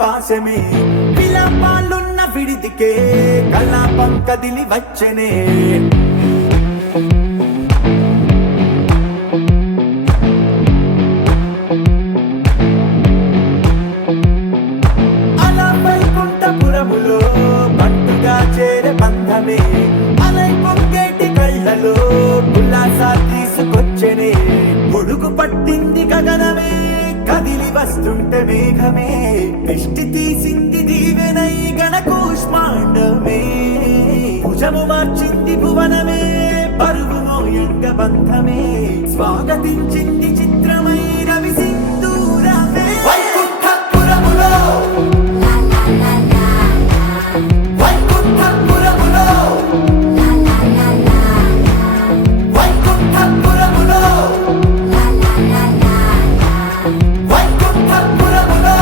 పిపాసమే విలాపాలున్న విడిదికే కలాపం కదిలి వచ్చనే అలా వైకుంఠపురములో బంటుగా చేరే బంధమే అలై పొంగేటి కళ్ళలో ఉల్లాసా తీసుకొచ్చనే ఒడుగు పట్టింది గగనమే కదిలి వస్తుంటే మేఘమే దృష్టి తీసింది దీవెనై గణకూష్మాండమే భుజము మార్చింది భువనమే పరువు మోయంగ బంధమే స్వాగతించింది చిత్రమై రవి సింధూరమే వైకుంఠపురములో వైకుంఠపురములో వైకుంఠపురములో వైకుంఠపురములో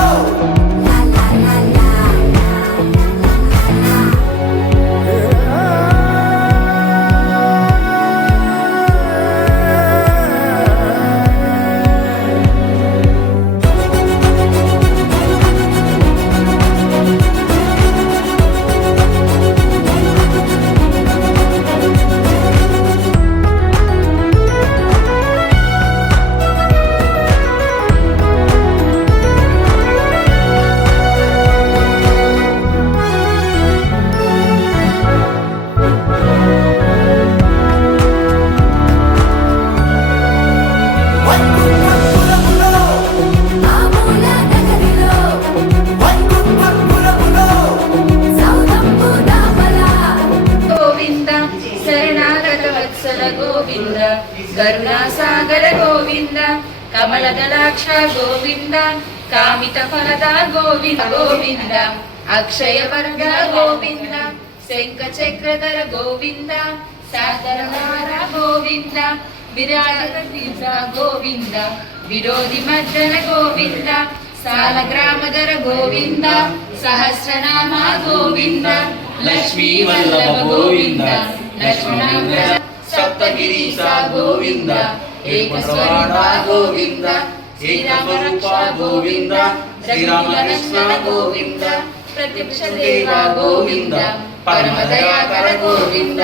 గోవింద కరుణాసాగర గోవింద కమలదళాక్ష గోవింద కామిత ఫలద గోవింద గోవింద అక్షయ వర్గ గోవింద శంఖ చక్రధర గోవింద సాగరహార గోవింద విరాజ గోవింద విరోధి మర్దన గోవింద సాలగ్రామధర గోవింద సహస్రనామ గోవింద లక్ష్మీ వల్లభ గోవింద లక్ష్మణ సప్తగిరీశా గోవింద ఏకస్వరూప గోవింద ఏకస్వరూప గోవింద శ్రీరామకృష్ణ గోవింద ప్రత్యక్ష దేవ గోవింద పరమదయాకర గోవింద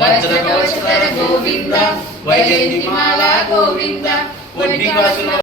వజ్రకవచకర గోవింద వైజయంతిమాల గోవింద